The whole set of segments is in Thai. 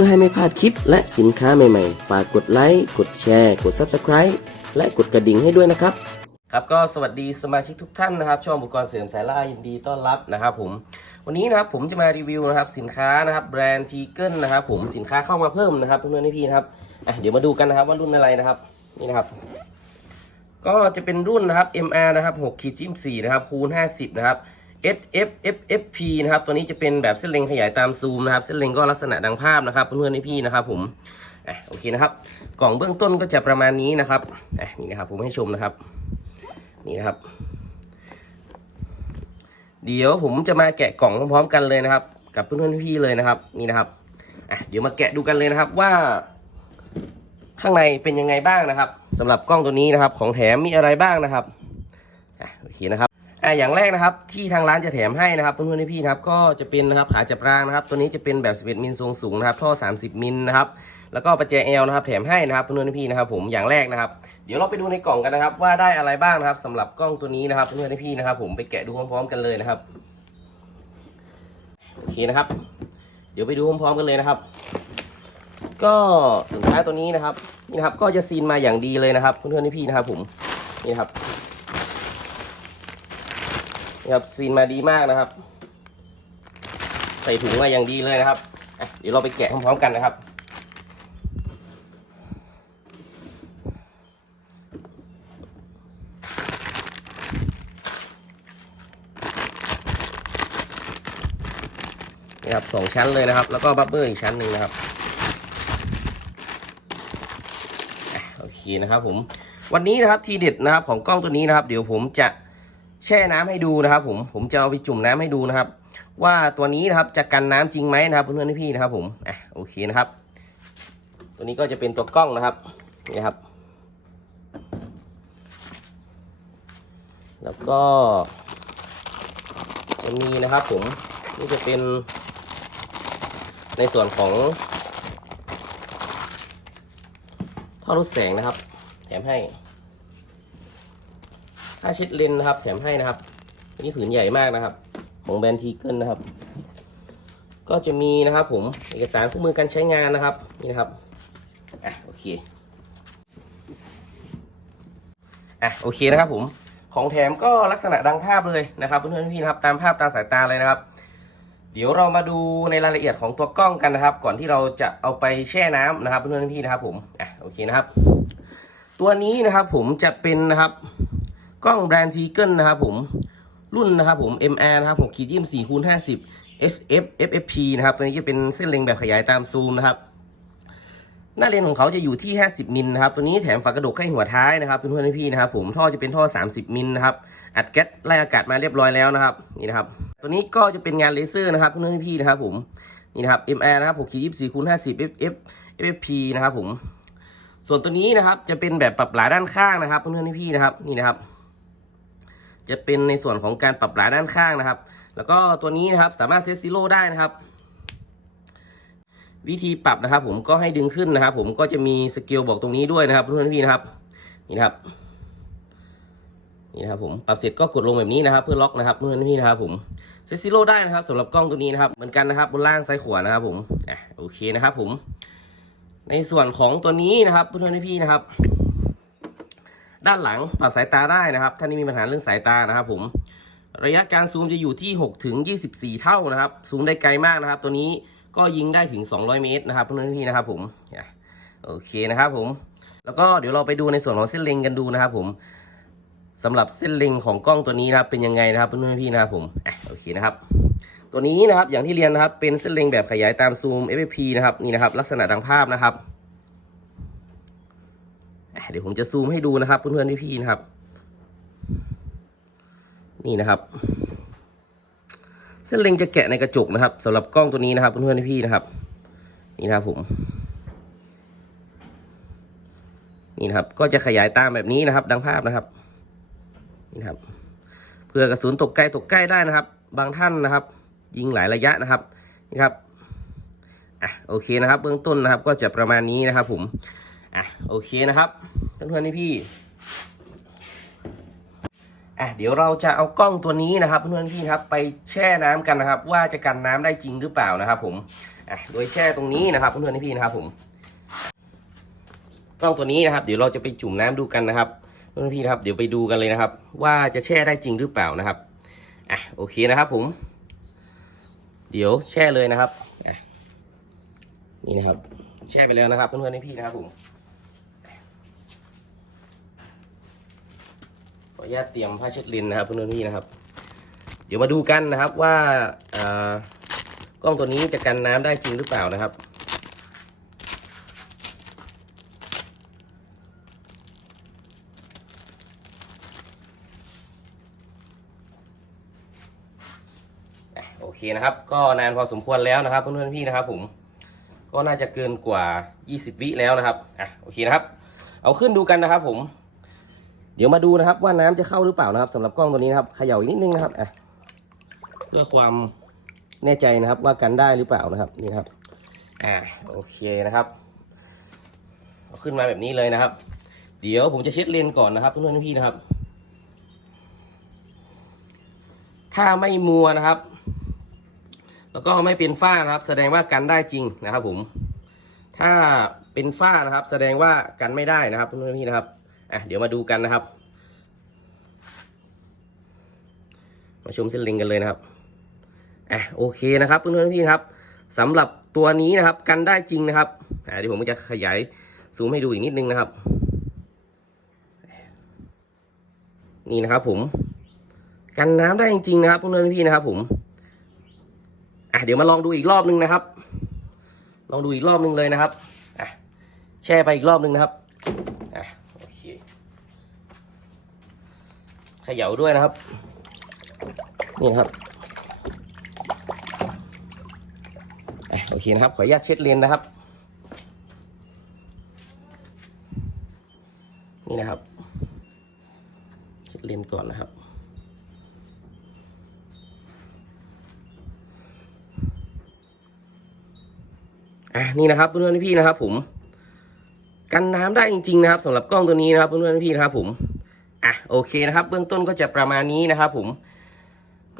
พื่อให้ไม่พลาดคลิปและสินค้าใหม่ๆ ฝากกดไลค์ กดแชร์ กด Subscribe และกดกระดิ่งให้ด้วยนะครับ ครับก็สวัสดีสมาชิกทุกท่านนะครับ ช่องอุปกรณ์เสริมสายล่ายินดีต้อนรับนะครับผม วันนี้นะครับผมจะมารีวิวนะครับสินค้านะครับแบรนด์ทีเกิลนะครับผมสินค้าเข้ามาเพิ่มนะครับเพื่อนๆพี่นะครับอะเดี๋ยวมาดูกันนะครับว่ารุ่นอะไรนะครับนี่นะครับ ก็จะเป็นรุ่นนะครับ MR นะครับ6ขีดจิ้ม4นะครับคูณ50นะครับ SFFFP นะครับ ตัวนี้จะเป็นแบบเส้นเล็งขยายตามซูมนะครับ เส้นเล็งก็ลักษณะดังภาพนะครับเพื่อนๆพี่ๆนะครับผมอะโอเคนะครับ กล่องเบื้องต้นก็จะประมาณนี้นะครับอะนี่นะครับผมให้ชมนะครับ นี่นะครับ เดี๋ยวผมจะมาแกะกล่องพร้อมๆกันเลยนะครับ กับเพื่อนๆพี่ๆเลยนะครับ นี่นะครับอะเดี๋ยวมาแกะดูกันเลยนะครับว่า ข้างในเป็นยังไงบ้างนะครับสำหรับกล้องตัวนี้นะครับ ของแถมมีอะไรบ้างนะครับอะโอเคนะครับ อะอย่างแรกนะครับที่ทางร้านจะแถมให้นะครับเพื่อนๆพี่นะครับก็จะเป็นนะครับขาจับรางนะครับ ตัวนี้จะเป็นแบบ 11 มิลทรงสูงนะครับท่อ 30 มิลนะครับแล้วก็ประแจเอลนะครับแถมให้นะครับเพื่อนๆพี่นะครับผมอย่างแรกนะครับ เดี๋ยวเราไปดูในกล่องกันนะครับ ว่าได้อะไรบ้างนะครับสำหรับกล้องตัวนี้นะครับเพื่อนๆพี่นะครับ ผมไปแกะดูพร้อมๆกันเลยนะครับโอเคนะครับ เดี๋ยวไปดูพร้อมๆกันเลยนะครับ ก็สินค้าตัวนี้นะครับนี่นะครับก็จะซีนมาอย่างดีเลยนะครับเพื่อนๆพี่นะครับ ผมนี่ครับ ครับซีนมาดีมากนะครับ ใส่ถุงมาอย่างดีเลยนะครับเดี๋ยวเราไปแกะพร้อมๆกันนะครับนี่ครับสองชั้นเลยนะครับ แล้วก็บับเบิ้ลอีกชั้นหนึ่งนะครับโอเคนะครับผมวันนี้นะครับทีเด็ดนะครับของกล้องตัวนี้นะครับ เดี๋ยวผมจะ แช่น้ำให้ดูนะครับ ผมผมจะเอาไปจุ่มน้ำให้ดูนะครับ ว่าตัวนี้นะครับจะกันน้ำจริงไหมนะครับเพื่อนๆพี่นะครับ ผมอะโอเคนะครับ ตัวนี้ก็จะเป็นตัวกล้องนะครับนี่ครับ แล้วก็จะมีนะครับ ผมนี่จะเป็นในส่วนของท่อรูดแสงนะครับ แถมให้าเช็ดเลนนะครับ แถมให้นะครับอันนี้ผืนใหญ่มากนะครับ ของแบรนด์ทีเกิลนะครับ ก็จะมีนะครับ ผมเอกสารคู่มือการใช้งานนะครับนี่นะครับอะโอเคอะโอเคนะครับ ผมของแถมก็ลักษณะดังภาพเลยนะครับเพื่อนๆพี่นะครับตามภาพตามสายตาเลยนะครับ เดี๋ยวเรามาดูในรายละเอียดของตัวกล้องกันนะครับ ก่อนที่เราจะเอาไปแช่น้ำนะครับเพื่อนๆพี่นะครับ ผมอะโอเคนะครับ ตัวนี้นะครับ ผมจะเป็นนะครับ กล้องแบรนด์ทีเกิลนะครับผมรุ่นนะครับผม MR นะครับ6ขีดยี่สี่คูณ50 SF FFP นะครับตัวนี้จะเป็นเส้นเล็งแบบขยายตามซูมนะครับ หน้าเลนของเขาจะอยู่ที่ 50 มิลนะครับ ตัวนี้แถมฝากระดกให้หัวท้ายนะครับเพื่อนๆพี่ๆนะครับ ผมท่อจะเป็นท่อ 30 มิลนะครับ อัดแก๊สไล่อากาศมาเรียบร้อยแล้วนะครับนี่นะครับ ตัวนี้ก็จะเป็นงานเลเซอร์นะครับเพื่อนๆพี่ๆนะครับผมนี่นะครับ MR นะครับ6ขีด24คูณ50 FF FFP นะครับผม ส่วนตัวนี้นะครับจะเป็นแบบปรับหลาด้านข้างนะครับเพื่อนๆพี่ๆนะครับนี่นะครับ จะเป็นในส่วนของการปรับหลาด้านข้างนะครับ แล้วก็ตัวนี้นะครับสามารถเซตซีโร่ได้นะครับ วิธีปรับนะครับ ผมก็ให้ดึงขึ้นนะครับ ผมก็จะมีสเกลบอกตรงนี้ด้วยนะครับเพื่อนพี่นะครับนี่นะครับนี่นะครับผมปรับเสร็จก็กดลงแบบนี้นะครับ เพื่อล็อกนะครับเพื่อนพี่นะครับผมเซตซีโร่ได้นะครับสำหรับกล้องตัวนี้นะครับ เหมือนกันนะครับบนล่างซ้ายขวานะครับ ผมอะโอเคนะครับ ผม ในส่วนของตัวนี้นะครับเพื่อนพี่นะครับ ด้านหลังปรับสายตาได้นะครับ ท่านที่มีปัญหาเรื่องสายตานะครับ ผม ระยะการซูมจะอยู่ที่ 6 ถึง 24 เท่านะครับ ซูมได้ไกลมากนะครับ ตัวนี้ก็ยิงได้ถึง 200 เมตรนะครับเพื่อนๆพี่นะครับ ผมโอเคนะครับผม แล้วก็เดี๋ยวเราไปดูในส่วนของเส้นเล็งกันดูนะครับ ผมสำหรับเส้นเล็งของกล้องตัวนี้นะครับเป็นยังไงนะครับเพื่อนๆพี่นะครับผมโอเคนะครับ ตัวนี้นะครับอย่างที่เรียนนะครับเป็นเส้นเล็งแบบขยายตามซูม FFP นะครับนี่นะครับ ลักษณะดังภาพนะครับ เดี๋ยวผมจะซูมให้ดูนะครับเพื่อนๆพี่ๆนะครับ นี่นะครับ เส้นเล็งจะแกะในกระจกนะครับสำหรับกล้องตัวนี้นะครับเพื่อนๆพี่ๆนะครับ นี่นะครับผม นี่นะครับ ก็จะขยายตามแบบนี้นะครับ ดังภาพนะครับ นี่นครับ เพื่อกระสุนตกไกล้ตกใกล้ได้นะครับ บางท่านนะครับ ยิงหลายระยะนะครับ นี่ครับอะโอเคนะครับ เบื้องต้นนะครับ ก็จะประมาณนี้นะครับ ผม อะโอเคนะครับเพื่อนๆพี่อะเดี๋ยวเราจะเอากล้องตัวนี้นะครับเพื่อนๆพี่ครับไปแช่น้ำกันนะครับ ว่าจะกันน้ำได้จริงหรือเปล่านะครับ ผมอะโดยแช่ตรงนี้นะครับเพื่อนๆพี่นะครับ ผม กล้องตัวนี้นะครับ เดี๋ยวเราจะไปจุ่มน้ำดูกันนะครับเพื่อนๆพี่นะครับ เดี๋ยวไปดูกันเลยนะครับ ว่าจะแช่ได้จริงหรือเปล่านะครับอะโอเคนะครับ ผม เดี๋ยวแช่เลยนะครับอะนี่นะครับ แช่ไปแล้วนะครับเพื่อนๆพี่นะครับ ผม ออนุญาตเตรียมผ้าเช็ดลินนะครับเพื่อนๆพี่นะครับ เดี๋ยวมาดูกันนะครับว่าากล้องตัวนี้จะกันน้ำได้จริงหรือเปล่านะครับ โอเคนะครับ ก็นานพอสมควรแล้วนะครับเพื่อนๆพี่นะครับผมก็น่าจะเกินกว่า 20 วิแล้วนะครับอะโอเคนะครับ เอาขึ้นดูกันนะครับผม เดี๋ยวมาดูนะครับว่าน้ำจะเข้าหรือเปล่านะครับสำหรับกล้องตัวนี้นะครับเขย่าอีกนิดนึงนะครับอะเพื่อความแน่ใจนะครับว่ากันได้หรือเปล่านะครับนี่ครับอ่าโอเคนะครับขึ้นมาแบบนี้เลยนะครับ เดี๋ยวผมจะเช็ดเลนก่อนนะครับเพื่อนๆพี่นะครับ ถ้าไม่มัวนะครับ แล้วก็ไม่เป็นฝ้านะครับ แสดงว่ากันได้จริงนะครับ ผม ถ้าเป็นฝ้านะครับ แสดงว่ากันไม่ได้นะครับเพื่อนๆพี่นะครับ อะเดี๋ยวมาดูกันนะครับ มาชมเส้นเล็งกันเลยนะครับอะโอเคนะครับเพื่อนๆพี่นะครับสำหรับตัวนี้นะครับกันได้จริงนะครับอะเดี๋ยวผมจะขยายซูมให้ดูอีกนิดนึงนะครับ นี่นะครับผมกันน้ำได้จริงๆนะครับเพื่อนๆพี่นะครับ ผมอะเดี๋ยวมาลองดูอีกรอบนึงนะครับ ลองดูอีกรอบนึงเลยนะครับอะแช่ไปอีกรอบนึงนะครับอะโอเคเขย่าด้วยนะครับ นี่นะครับอโอเคนะครับ ขออนุญาตเช็ดเลนนะครับ นี่นะครับ เช็ดเลนก่อนนะครับอะนี่นะครับเพื่อนๆพี่นะครับ ผม กันน้ำได้จริงๆนะครับสำหรับกล้องตัวนี้นะครับเพื่อนๆพี่นะครับผม อะโอเคนะครับ เบื้องต้นก็จะประมาณนี้นะครับผม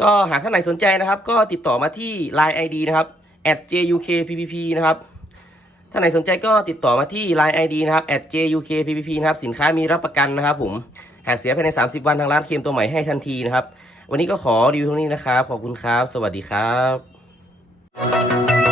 ก็หากท่านไหนสนใจนะครับ ก็ติดต่อมาที่ Line ID นะครับ @jukppp นะครับท่านไหนสนใจก็ติดต่อมาที่ Line ID นะครับ @jukppp นะครับสินค้ามีรับประกันนะครับ ผมหากเสียภายใน 30 วันทางร้านเคลมตัวใหม่ให้ทันทีนะครับ วันนี้ก็ขอรีวิวเท่านี้นะครับ ขอบคุณครับ สวัสดีครับ